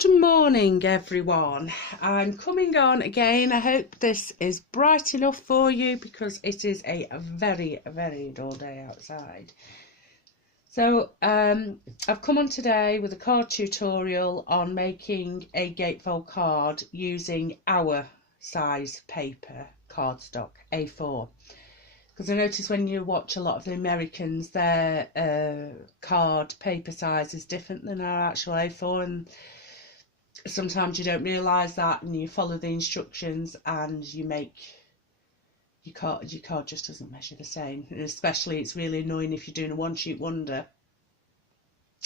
Good morning everyone. I'm coming on again. I hope this is bright enough for you because it is a very dull day outside. So I've come on today with a card tutorial on making a gatefold card using our size paper cardstock A4. Because I notice when you watch a lot of the Americans, their card paper size is different than our actual A4, and sometimes you don't realise that, and you follow the instructions and you make your card just doesn't measure the same. And especially it's really annoying if you're doing a one sheet wonder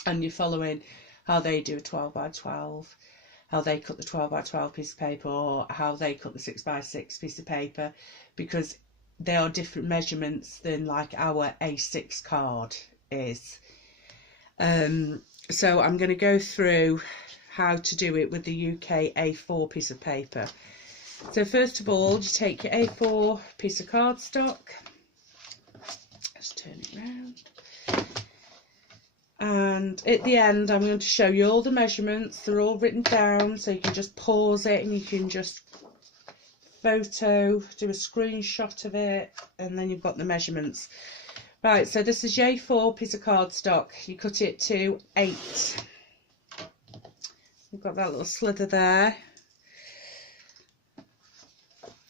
and you're following how they do a 12 by 12, how they cut the 12 by 12 piece of paper, or how they cut the 6 by 6 piece of paper, because they are different measurements than like our A6 card is. So I'm going to go through how to do it with the UK A4 piece of paper. So first of all, you take your A4 piece of cardstock, just turn it round, and at the end I'm going to show you all the measurements. They're all written down, so you can just pause it and you can just do a screenshot of it, and then you've got the measurements. Right, so this is your A4 piece of cardstock. You cut it to 8. You've got that little slither there.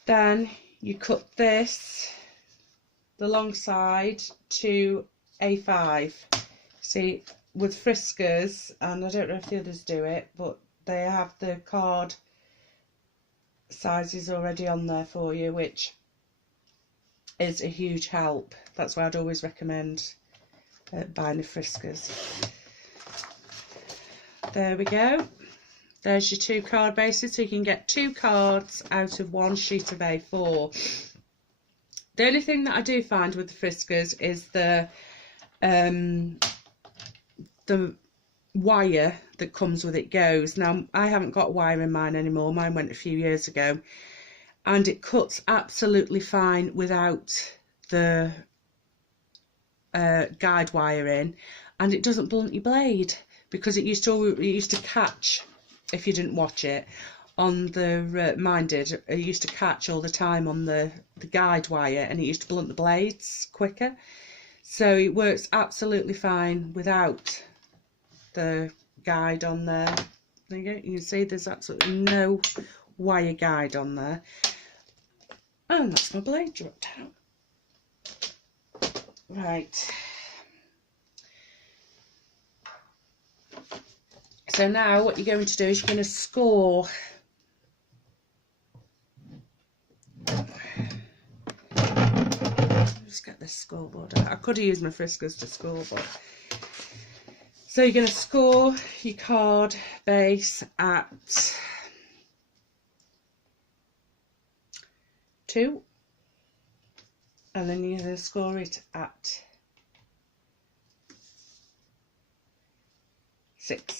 Then you cut this, the long side, to A5. See, with Friskers, and I don't know if the others do it, but they have the card sizes already on there for you, which is a huge help. That's why I'd always recommend buying the Friskers. There we go. There's your 2 card bases, so you can get 2 cards out of 1 sheet of A4. The only thing that I do find with the Friskers is the wire that comes with it goes. Now, I haven't got wire in mine anymore. Mine went a few years ago, and it cuts absolutely fine without the guide wire in, and it doesn't blunt your blade, because it used to catch. If you didn't watch it on the mine did, it used to catch all the time on the guide wire, and it used to blunt the blades quicker. So it works absolutely fine without the guide on there. There you go. You can see there's absolutely no wire guide on there. And that's my blade dropped out. Right. So now what you're going to do is you're going to score just get this scoreboard out. I could have used my Friskers to score, but so you're going to score your card base at 2, and then you're going to score it at 6.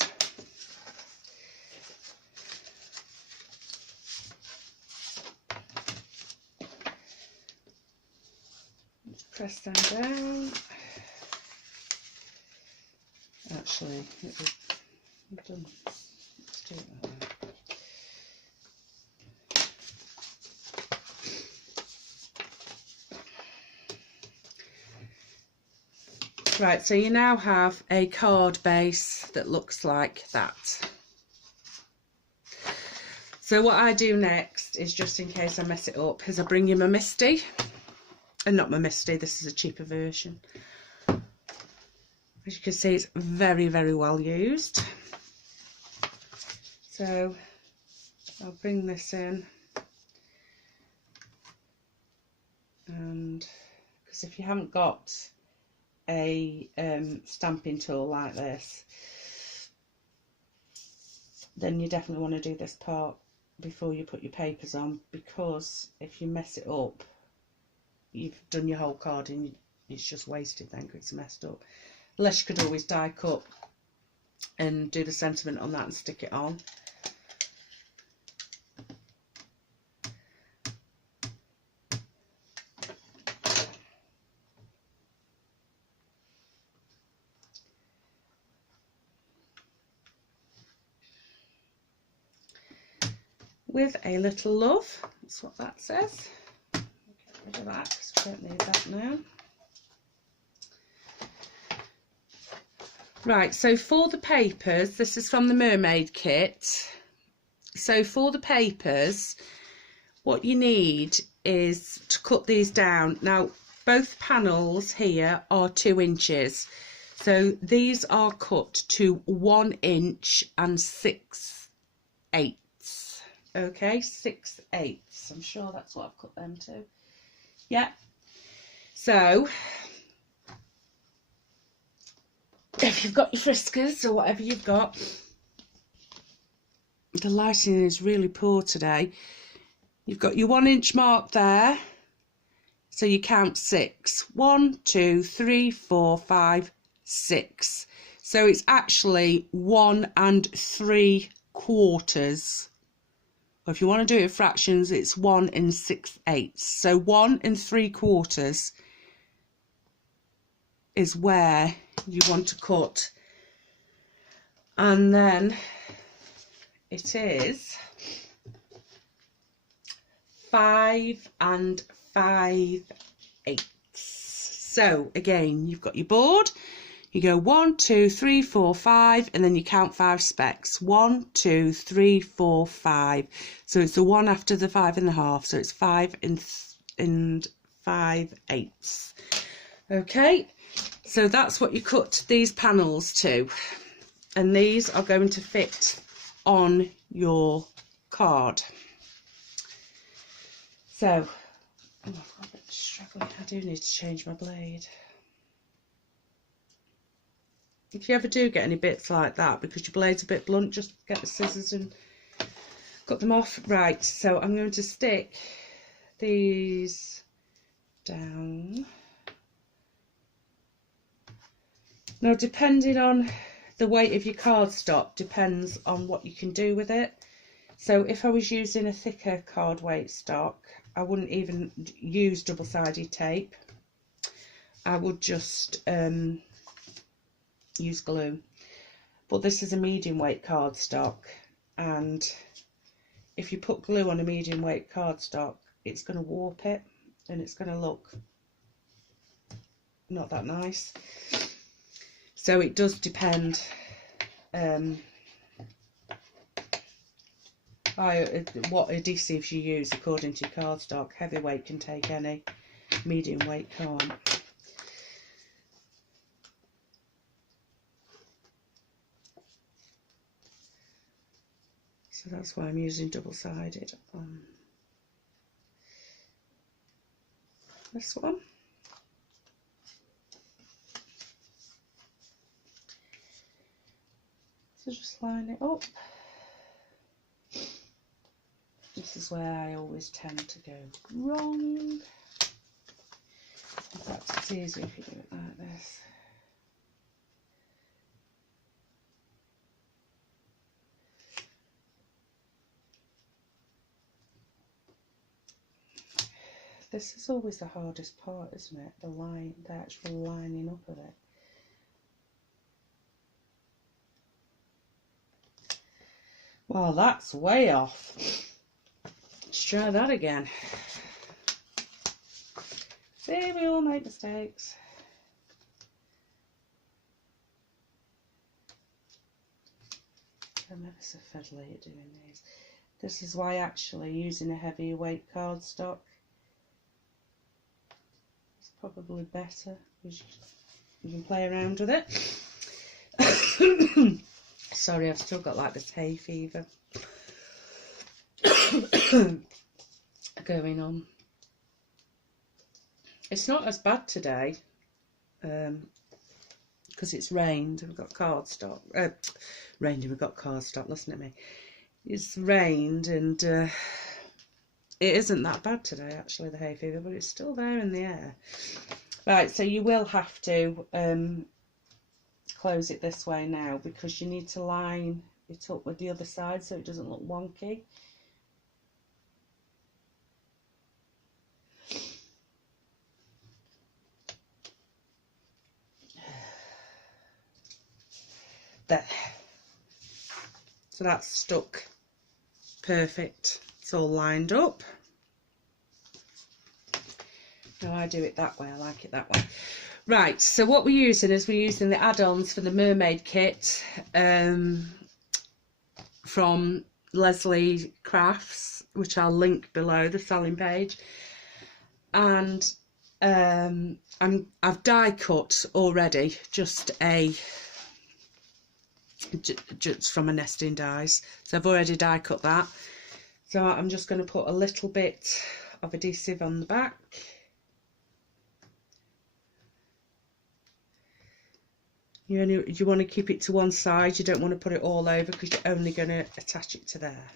Press them down. Actually, it was done. Let's do it that way. Right, so you now have a card base that looks like that. So what I do next is, just in case I mess it up, is I bring you my Misty. And not my Misty, this is a cheaper version. As you can see, it's very well used. So I'll bring this in, and because if you haven't got a stamping tool like this, then you definitely want to do this part before you put your papers on, because if you mess it up, you've done your whole card and it's just wasted then because it's messed up. Unless you could always die cut and do the sentiment on that and stick it on. with a little love. That's what that says. Get rid of that because we don't need that now. Right, so for the papers, this is from the mermaid kit. So for the papers, what you need is to cut these down. Now, both panels here are 2 inches. So these are cut to 1 inch and 6/8. Okay, 6/8. I'm sure that's what I've cut them to. Yeah. So if you've got your Friskers or whatever you've got, the lighting is really poor today. You've got your 1 inch mark there, so you count 6. 1, 2, 3, 4, 5, 6. So it's actually 1 3/4. Or if you want to do it in fractions, it's 1 6/8. So 1 3/4 is where you want to cut, and then it is 5 5/8. So again, you've got your board, you go 1, 2, 3, 4, 5, and then you count 5 specks. 1, 2, 3, 4, 5. So it's the one after the 5 1/2. So it's 5 5/8. Okay, so that's what you cut these panels to, and these are going to fit on your card. So, oh, I've got a bit struggling. I do need to change my blade. If you ever do get any bits like that because your blade's a bit blunt, just get the scissors and cut them off. Right, so I'm going to stick these down. Now, depending on the weight of your cardstock, depends on what you can do with it. So if I was using a thicker card weight stock, I wouldn't even use double-sided tape. I would just use glue. But this is a medium weight cardstock, and if you put glue on a medium weight cardstock, it's going to warp it and it's going to look not that nice. So it does depend what adhesives you use according to your cardstock. Heavyweight can take any, medium weight can't. So that's why I'm using double-sided on this one. So just line it up. This is where I always tend to go wrong. In fact, it's easier if you do it like this. This is always the hardest part, isn't it? The actual lining up of it. Well, that's way off. Let's try that again. See, we all make mistakes. I'm ever so fiddly at doing these. This is why actually using a heavier weight cardstock is probably better, because you can play around with it. Sorry, I've still got like this hay fever going on. It's not as bad today because it's rained and we've got cardstock. Rained and we've got cardstock, listen at me. It's rained and it isn't that bad today actually, the hay fever, but it's still there in the air. Right, so you will have to close it this way now because you need to line it up with the other side so it doesn't look wonky. There. So that's stuck perfect. It's all lined up. No, I do it that way. I like it that way. Right, so what we're using is we're using the add-ons for the mermaid kit from Leslie Crafts, which I'll link below the selling page. And I've die cut already, just from a nesting dies. So I've already die cut that. So I'm just going to put a little bit of adhesive on the back. You want to keep it to one side. You don't want to put it all over because you're only going to attach it to there.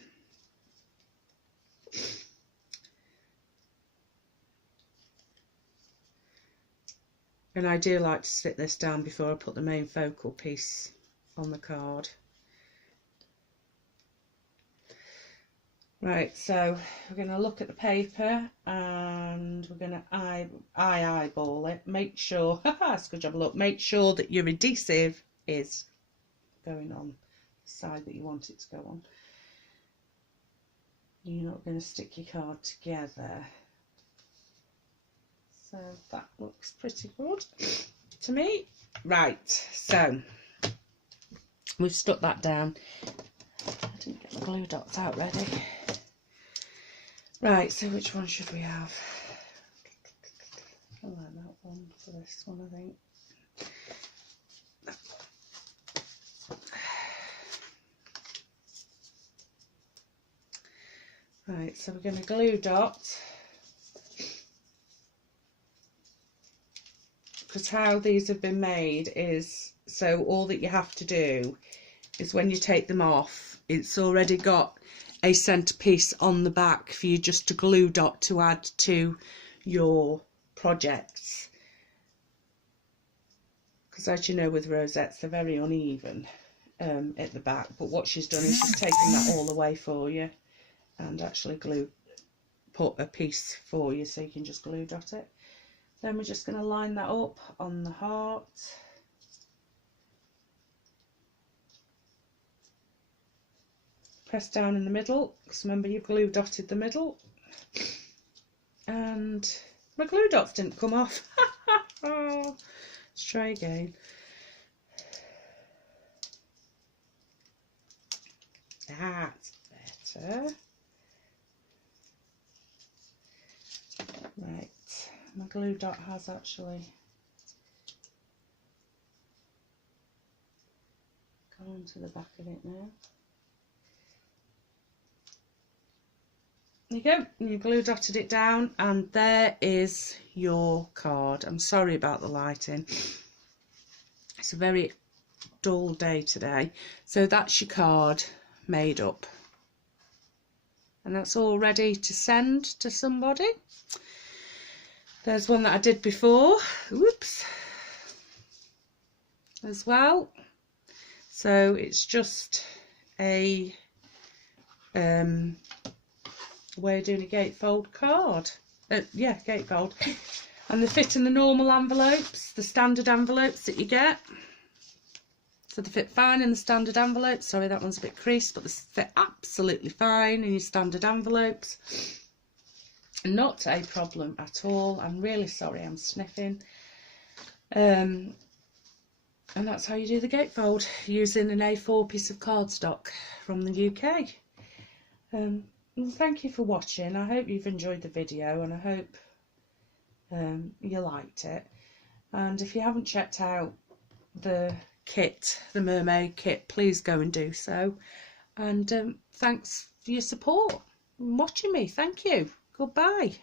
And I do like to sit this down before I put the main focal piece on the card. Right, so we're going to look at the paper and we're going to eyeball it. Make sure, that's a good job, look, make sure that your adhesive is going on the side that you want it to go on. You're not going to stick your card together. So that looks pretty good to me. Right, so we've stuck that down. I didn't get the glue dots out ready. Right, so which one should we have? I like that one for this one, I think. Right, so we're going to glue dot. Because how these have been made is, so all that you have to do is when you take them off, it's already got a centerpiece on the back for you just to glue dot to add to your projects. Because as you know with rosettes, they're very uneven at the back, but what she's done is she's taken that all away for you and actually put a piece for you so you can just glue dot it. Then we're just going to line that up on the heart. Press down in the middle, because remember you've glue dotted the middle. And my glue dots didn't come off. Let's try again. That's better. Right, my glue dot has actually gone to the back of it now. There you go, and you glue dotted it down, and there is your card. I'm sorry about the lighting. It's a very dull day today. So that's your card made up. And that's all ready to send to somebody. There's one that I did before, whoops, as well. So it's just a way of doing a gatefold card. Yeah, gatefold. And they fit in the normal envelopes, the standard envelopes that you get. So they fit fine in the standard envelopes. Sorry, that one's a bit creased, but they fit absolutely fine in your standard envelopes. Not a problem at all. I'm really sorry, I'm sniffing. And that's how you do the gatefold, using an A4 piece of cardstock from the UK. Thank you for watching. I hope you've enjoyed the video, and I hope you liked it. And if you haven't checked out the kit, the mermaid kit, please go and do so. And thanks for your support and watching me. Thank you. Goodbye.